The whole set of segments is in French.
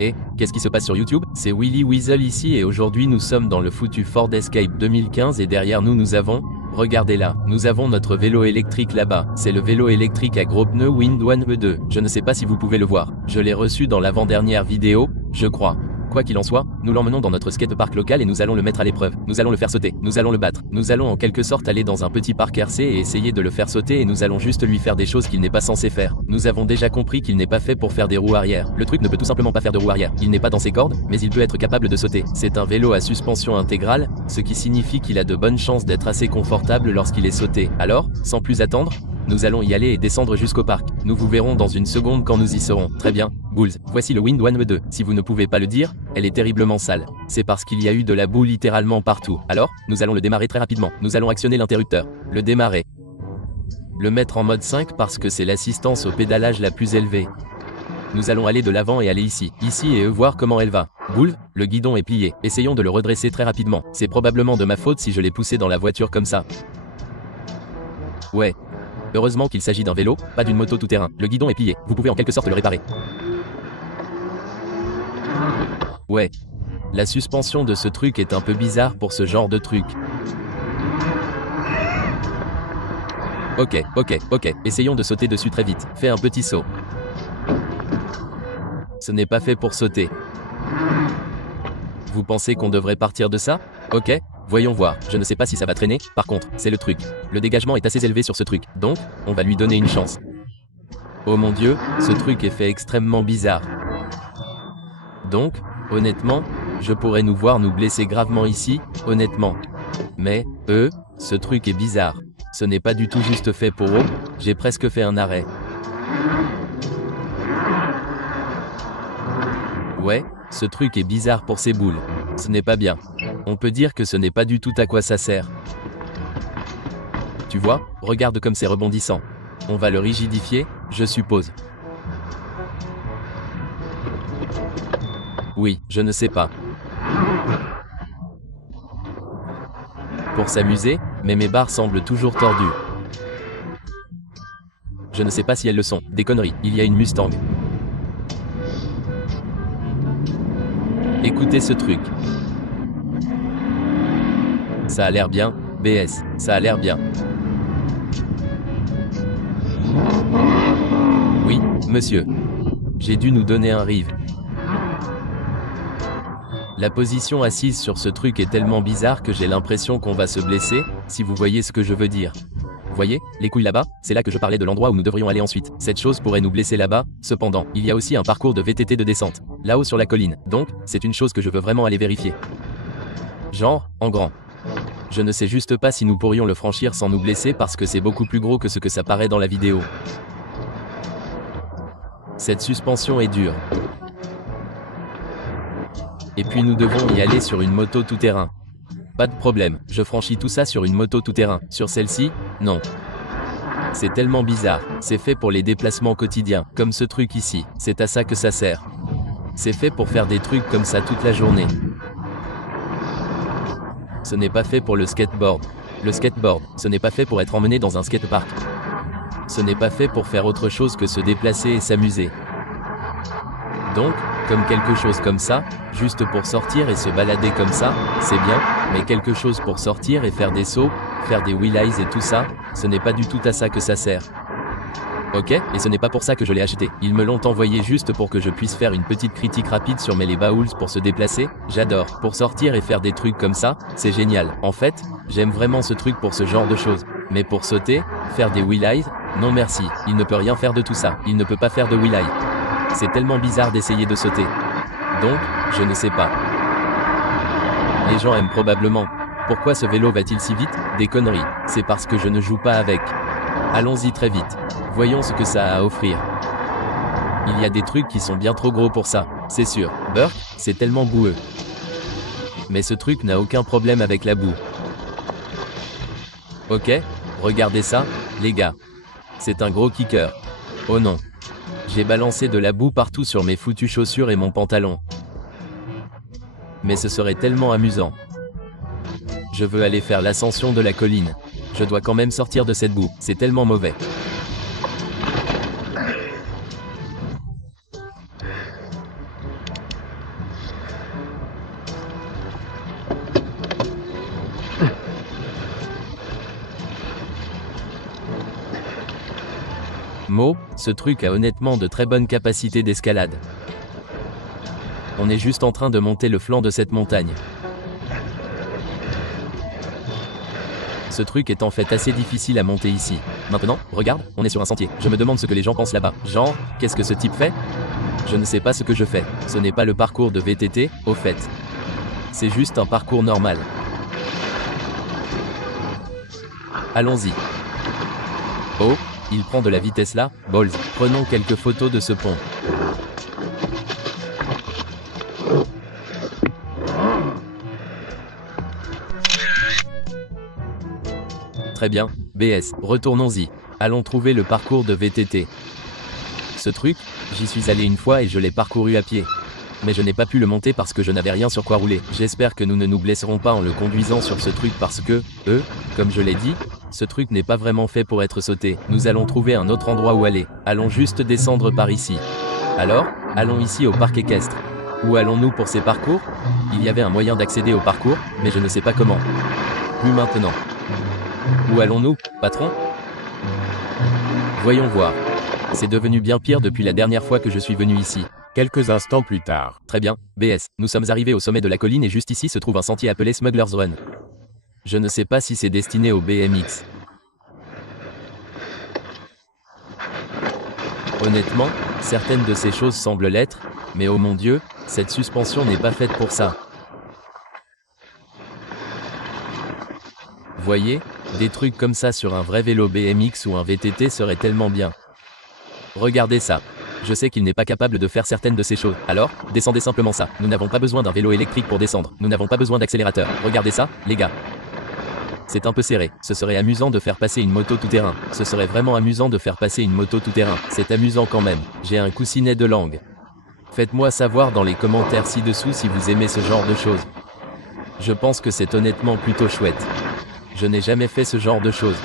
Et, qu'est-ce qui se passe sur YouTube? C'est Willy Weasel ici et aujourd'hui nous sommes dans le foutu Ford Escape 2015 et derrière nous avons, regardez là, nous avons notre vélo électrique là-bas. C'est le vélo électrique à gros pneus Wind One E2. Je ne sais pas si vous pouvez le voir. Je l'ai reçu dans l'avant-dernière vidéo, je crois. Quoi qu'il en soit, nous l'emmenons dans notre skatepark local et nous allons le mettre à l'épreuve. Nous allons le faire sauter, nous allons le battre. Nous allons en quelque sorte aller dans un petit parc RC et essayer de le faire sauter et nous allons juste lui faire des choses qu'il n'est pas censé faire. Nous avons déjà compris qu'il n'est pas fait pour faire des roues arrière. Le truc ne peut tout simplement pas faire de roues arrière. Il n'est pas dans ses cordes, mais il peut être capable de sauter. C'est un vélo à suspension intégrale, ce qui signifie qu'il a de bonnes chances d'être assez confortable lorsqu'il est sauté. Alors, sans plus attendre, nous allons y aller et descendre jusqu'au parc. Nous vous verrons dans une seconde quand nous y serons. Très bien, Bulls. Voici le Wind One E2. Si vous ne pouvez pas le dire, elle est terriblement sale. C'est parce qu'il y a eu de la boue littéralement partout. Alors, nous allons le démarrer très rapidement. Nous allons actionner l'interrupteur. Le démarrer. Le mettre en mode 5 parce que c'est l'assistance au pédalage la plus élevée. Nous allons aller de l'avant et aller ici et voir comment elle va. Boule, le guidon est plié. Essayons de le redresser très rapidement. C'est probablement de ma faute si je l'ai poussé dans la voiture comme ça. Ouais. Heureusement qu'il s'agit d'un vélo, pas d'une moto tout-terrain. Le guidon est plié, vous pouvez en quelque sorte le réparer. Ouais. La suspension de ce truc est un peu bizarre pour ce genre de truc. Ok, essayons de sauter dessus très vite. Fais un petit saut. Ce n'est pas fait pour sauter. Vous pensez qu'on devrait partir de ça? Ok. Voyons voir, je ne sais pas si ça va traîner, par contre, c'est le truc. Le dégagement est assez élevé sur ce truc, donc, on va lui donner une chance. Oh mon dieu, ce truc est fait extrêmement bizarre. Donc, honnêtement, je pourrais nous voir nous blesser gravement ici, honnêtement. Mais, ce truc est bizarre. Ce n'est pas du tout juste fait pour eux, j'ai presque fait un arrêt. Ouais, ce truc est bizarre pour ces boules. Ce n'est pas bien. On peut dire que ce n'est pas du tout à quoi ça sert. Tu vois, regarde comme c'est rebondissant. On va le rigidifier, je suppose. Oui, je ne sais pas. Pour s'amuser, mais mes barres semblent toujours tordues. Je ne sais pas si elles le sont. Des conneries, il y a une Mustang. Écoutez ce truc. Ça a l'air bien, BS, ça a l'air bien. Oui, monsieur. J'ai dû nous donner un rive. La position assise sur ce truc est tellement bizarre que j'ai l'impression qu'on va se blesser, si vous voyez ce que je veux dire. Voyez, les couilles là-bas, c'est là que je parlais de l'endroit où nous devrions aller ensuite. Cette chose pourrait nous blesser là-bas, cependant, il y a aussi un parcours de VTT de descente, là-haut sur la colline, donc, c'est une chose que je veux vraiment aller vérifier. Genre, en grand. Je ne sais juste pas si nous pourrions le franchir sans nous blesser parce que c'est beaucoup plus gros que ce que ça paraît dans la vidéo. Cette suspension est dure. Et puis nous devons y aller sur une moto tout-terrain. Pas de problème, je franchis tout ça sur une moto tout-terrain. Sur celle-ci, non. C'est tellement bizarre, c'est fait pour les déplacements quotidiens, comme ce truc ici, c'est à ça que ça sert. C'est fait pour faire des trucs comme ça toute la journée. Ce n'est pas fait pour le skateboard. Le skateboard, ce n'est pas fait pour être emmené dans un skatepark. Ce n'est pas fait pour faire autre chose que se déplacer et s'amuser. Donc, comme quelque chose comme ça, juste pour sortir et se balader comme ça, c'est bien, mais quelque chose pour sortir et faire des sauts, faire des wheelies et tout ça, ce n'est pas du tout à ça que ça sert. Ok, et ce n'est pas pour ça que je l'ai acheté. Ils me l'ont envoyé juste pour que je puisse faire une petite critique rapide sur mes bowls pour se déplacer. J'adore. Pour sortir et faire des trucs comme ça, c'est génial. En fait, j'aime vraiment ce truc pour ce genre de choses. Mais pour sauter, faire des wheelies, non merci. Il ne peut rien faire de tout ça. Il ne peut pas faire de wheelies. C'est tellement bizarre d'essayer de sauter. Donc, je ne sais pas. Les gens aiment probablement. Pourquoi ce vélo va-t-il si vite? Des conneries. C'est parce que je ne joue pas avec. Allons-y très vite. Voyons ce que ça a à offrir. Il y a des trucs qui sont bien trop gros pour ça, c'est sûr. Burk, c'est tellement boueux. Mais ce truc n'a aucun problème avec la boue. Ok, regardez ça, les gars. C'est un gros kicker. Oh non. J'ai balancé de la boue partout sur mes foutues chaussures et mon pantalon. Mais ce serait tellement amusant. Je veux aller faire l'ascension de la colline. Je dois quand même sortir de cette boue, c'est tellement mauvais. Ce truc a honnêtement de très bonnes capacités d'escalade. On est juste en train de monter le flanc de cette montagne. Ce truc est en fait assez difficile à monter ici. Maintenant, regarde, on est sur un sentier. Je me demande ce que les gens pensent là-bas. Genre, qu'est-ce que ce type fait? Je ne sais pas ce que je fais. Ce n'est pas le parcours de VTT, au fait. C'est juste un parcours normal. Allons-y. Oh, il prend de la vitesse là. Balls. Prenons quelques photos de ce pont. Très bien, BS, retournons-y. Allons trouver le parcours de VTT. Ce truc, j'y suis allé une fois et je l'ai parcouru à pied. Mais je n'ai pas pu le monter parce que je n'avais rien sur quoi rouler. J'espère que nous ne nous blesserons pas en le conduisant sur ce truc parce que, comme je l'ai dit, ce truc n'est pas vraiment fait pour être sauté. Nous allons trouver un autre endroit où aller. Allons juste descendre par ici. Alors, allons ici au parc équestre. Où allons-nous pour ces parcours? Il y avait un moyen d'accéder au parcours, mais je ne sais pas comment. Plus maintenant. Où allons-nous, patron? Voyons voir. C'est devenu bien pire depuis la dernière fois que je suis venu ici. Quelques instants plus tard. Très bien, BS, nous sommes arrivés au sommet de la colline et juste ici se trouve un sentier appelé Smuggler's Run. Je ne sais pas si c'est destiné au BMX. Honnêtement, certaines de ces choses semblent l'être, mais oh mon Dieu, cette suspension n'est pas faite pour ça. Voyez, des trucs comme ça sur un vrai vélo BMX ou un VTT serait tellement bien. Regardez ça. Je sais qu'il n'est pas capable de faire certaines de ces choses. Alors, descendez simplement ça. Nous n'avons pas besoin d'un vélo électrique pour descendre. Nous n'avons pas besoin d'accélérateur. Regardez ça, les gars. C'est un peu serré. Ce serait amusant de faire passer une moto tout-terrain. Ce serait vraiment amusant de faire passer une moto tout-terrain. C'est amusant quand même. J'ai un coussinet de langue. Faites-moi savoir dans les commentaires ci-dessous si vous aimez ce genre de choses. Je pense que c'est honnêtement plutôt chouette. Je n'ai jamais fait ce genre de choses.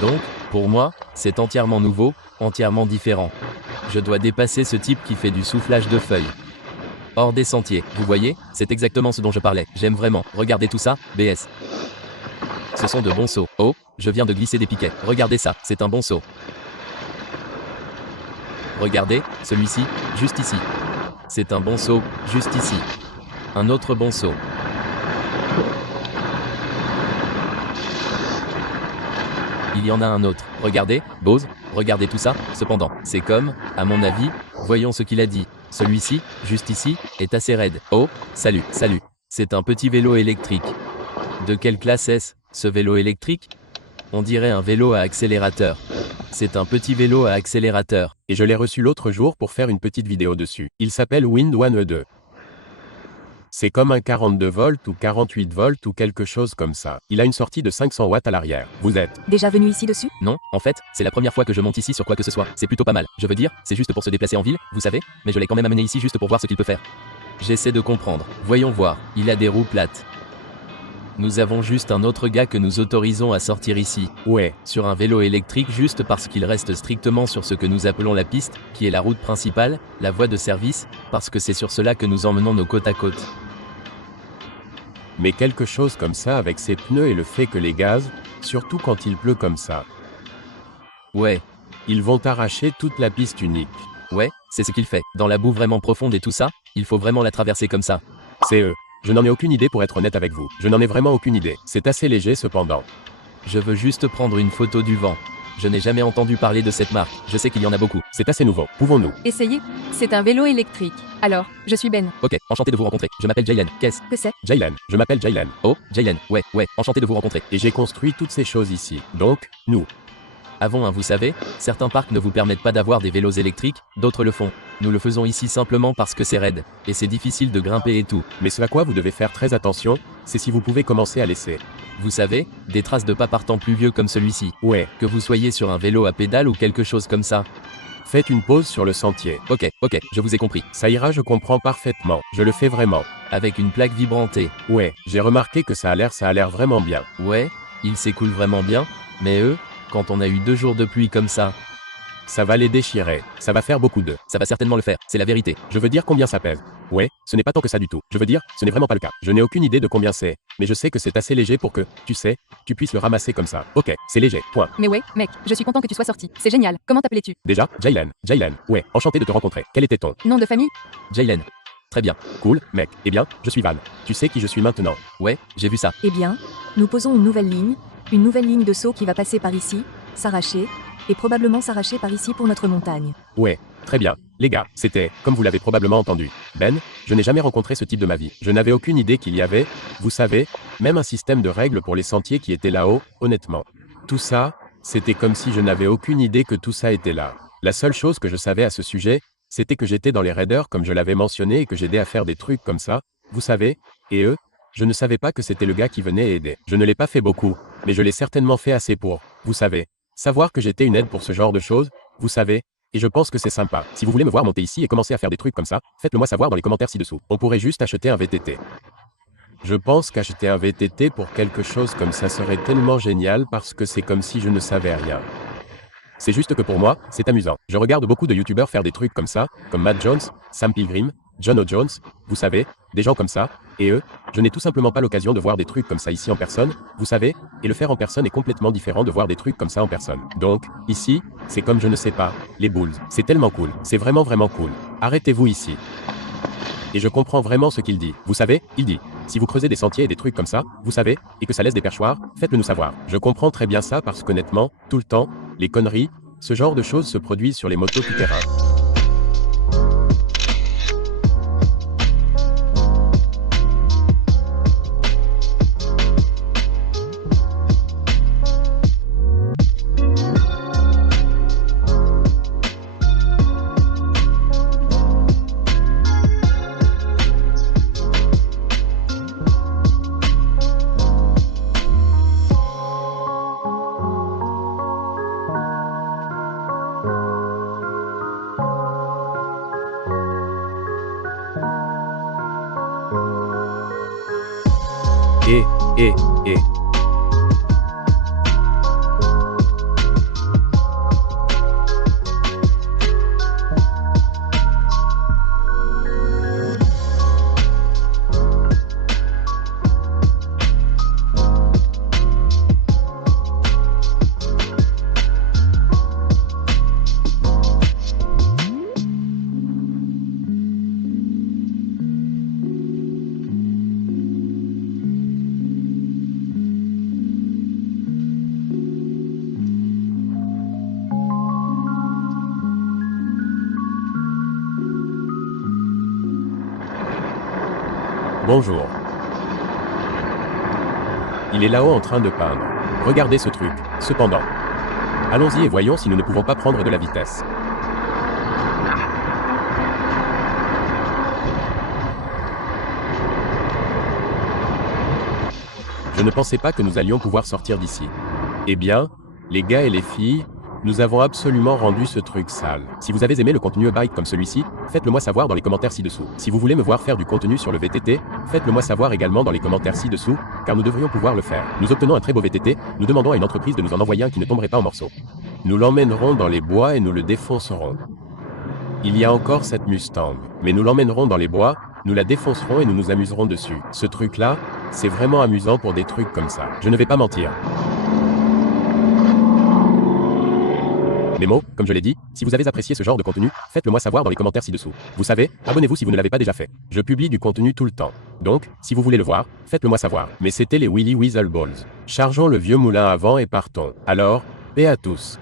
Donc, pour moi, c'est entièrement nouveau, entièrement différent. Je dois dépasser ce type qui fait du soufflage de feuilles. Hors des sentiers, vous voyez, c'est exactement ce dont je parlais. J'aime vraiment. Regardez tout ça, BS. Ce sont de bons sauts. Oh, je viens de glisser des piquets. Regardez ça, c'est un bon saut. Regardez, celui-ci, juste ici. C'est un bon saut, juste ici. Un autre bon saut. Il y en a un autre. Regardez, Bose, regardez tout ça. Cependant, c'est comme, à mon avis, voyons ce qu'il a dit. Celui-ci, juste ici, est assez raide. Oh, salut, salut. C'est un petit vélo électrique. De quelle classe est-ce, ce vélo électrique? On dirait un vélo à accélérateur. C'est un petit vélo à accélérateur. Et je l'ai reçu l'autre jour pour faire une petite vidéo dessus. Il s'appelle Wind One E2. C'est comme un 42 volts ou 48 volts ou quelque chose comme ça. Il a une sortie de 500 watts à l'arrière. Vous êtes déjà venu ici dessus? Non, en fait, c'est la première fois que je monte ici sur quoi que ce soit. C'est plutôt pas mal. Je veux dire, c'est juste pour se déplacer en ville, vous savez, mais je l'ai quand même amené ici juste pour voir ce qu'il peut faire. J'essaie de comprendre. Voyons voir. Il a des roues plates. Nous avons juste un autre gars que nous autorisons à sortir ici. Ouais. Sur un vélo électrique juste parce qu'il reste strictement sur ce que nous appelons la piste, qui est la route principale, la voie de service, parce que c'est sur cela que nous emmenons nos côte à côte. Mais quelque chose comme ça avec ses pneus et le fait que les gaz, surtout quand il pleut comme ça. Ouais. Ils vont arracher toute la piste unique. Ouais, c'est ce qu'il fait. Dans la boue vraiment profonde et tout ça, il faut vraiment la traverser comme ça. C'est eux. Je n'en ai aucune idée pour être honnête avec vous. Je n'en ai vraiment aucune idée. C'est assez léger cependant. Je veux juste prendre une photo du vent. Je n'ai jamais entendu parler de cette marque. Je sais qu'il y en a beaucoup. C'est assez nouveau. Pouvons-nous Essayez. C'est un vélo électrique. Alors, je suis Ben. Ok, enchanté de vous rencontrer. Je m'appelle Jaylen. Qu'est-ce Que c'est? Jaylen. Je m'appelle Jaylen. Oh, Jaylen. Ouais, enchanté de vous rencontrer. Et j'ai construit toutes ces choses ici. Donc, nous. Avons un, vous savez, certains parcs ne vous permettent pas d'avoir des vélos électriques, d'autres le font. Nous le faisons ici simplement parce que c'est raide. Et c'est difficile de grimper et tout. Mais ce à quoi vous devez faire très attention, c'est si vous pouvez commencer à laisser. Vous savez, des traces de pas partant plus vieux comme celui-ci. Ouais. Que vous soyez sur un vélo à pédale ou quelque chose comme ça. Faites une pause sur le sentier. Ok, je vous ai compris. Ça ira, je comprends parfaitement. Je le fais vraiment. Avec une plaque vibrantée. Ouais, j'ai remarqué que ça a l'air vraiment bien. Ouais, il s'écoule vraiment bien, mais quand on a eu 2 jours de pluie comme ça, ça va les déchirer. Ça va faire beaucoup de. Ça va certainement le faire, c'est la vérité. Je veux dire combien ça pèse. Ouais, ce n'est pas tant que ça du tout. Je veux dire, ce n'est vraiment pas le cas. Je n'ai aucune idée de combien c'est, mais je sais que c'est assez léger pour que, tu sais, tu puisses le ramasser comme ça. Ok, c'est léger, point. Mais ouais, mec, je suis content que tu sois sorti. C'est génial. Comment t'appelais-tu? Déjà, Jaylen. Jaylen, ouais, enchanté de te rencontrer. Quel était ton Nom de famille? Jaylen. Très bien. Cool, mec. Eh bien, je suis Van. Tu sais qui je suis maintenant. Ouais, j'ai vu ça. Eh bien, nous posons une nouvelle ligne de saut qui va passer par ici, s'arracher, et probablement s'arracher par ici pour notre montagne. Ouais, très bien. Les gars, c'était, comme vous l'avez probablement entendu, Ben, je n'ai jamais rencontré ce type de ma vie. Je n'avais aucune idée qu'il y avait, vous savez, même un système de règles pour les sentiers qui étaient là-haut, honnêtement. Tout ça, c'était comme si je n'avais aucune idée que tout ça était là. La seule chose que je savais à ce sujet, c'était que j'étais dans les raiders comme je l'avais mentionné et que j'aidais à faire des trucs comme ça, vous savez, et eux, je ne savais pas que c'était le gars qui venait aider. Je ne l'ai pas fait beaucoup, mais je l'ai certainement fait assez pour, vous savez, savoir que j'étais une aide pour ce genre de choses, vous savez, et je pense que c'est sympa. Si vous voulez me voir monter ici et commencer à faire des trucs comme ça, faites-le moi savoir dans les commentaires ci-dessous. On pourrait juste acheter un VTT. Je pense qu'acheter un VTT pour quelque chose comme ça serait tellement génial parce que c'est comme si je ne savais rien. C'est juste que pour moi, c'est amusant. Je regarde beaucoup de youtubeurs faire des trucs comme ça, comme Matt Jones, Sam Pilgrim, John O'Jones, vous savez, des gens comme ça, et eux, je n'ai tout simplement pas l'occasion de voir des trucs comme ça ici en personne, vous savez, et le faire en personne est complètement différent de voir des trucs comme ça en personne. Donc, ici, c'est comme je ne sais pas, les bulls. C'est tellement cool, c'est vraiment vraiment cool. Arrêtez-vous ici. Et je comprends vraiment ce qu'il dit. Vous savez, il dit, si vous creusez des sentiers et des trucs comme ça, vous savez, et que ça laisse des perchoirs, faites-le nous savoir. Je comprends très bien ça parce qu'honnêtement, tout le temps, les conneries, ce genre de choses se produisent sur les motos tout-terrain. Et. Bonjour. Il est là-haut en train de peindre. Regardez ce truc. Cependant. Allons-y et voyons si nous ne pouvons pas prendre de la vitesse. Je ne pensais pas que nous allions pouvoir sortir d'ici. Eh bien, les gars et les filles, nous avons absolument rendu ce truc sale. Si vous avez aimé le contenu bike comme celui-ci, faites-le moi savoir dans les commentaires ci-dessous. Si vous voulez me voir faire du contenu sur le VTT, faites-le moi savoir également dans les commentaires ci-dessous, car nous devrions pouvoir le faire. Nous obtenons un très beau VTT, nous demandons à une entreprise de nous en envoyer un qui ne tomberait pas en morceaux. Nous l'emmènerons dans les bois et nous le défoncerons. Il y a encore cette Mustang, mais nous l'emmènerons dans les bois, nous la défoncerons et nous nous amuserons dessus. Ce truc-là, c'est vraiment amusant pour des trucs comme ça. Je ne vais pas mentir. Mémo, comme je l'ai dit, si vous avez apprécié ce genre de contenu, faites-le moi savoir dans les commentaires ci-dessous. Vous savez, abonnez-vous si vous ne l'avez pas déjà fait. Je publie du contenu tout le temps. Donc, si vous voulez le voir, faites-le moi savoir. Mais c'était les Willy Weasel Balls. Chargeons le vieux moulin avant et partons. Alors, paix à tous.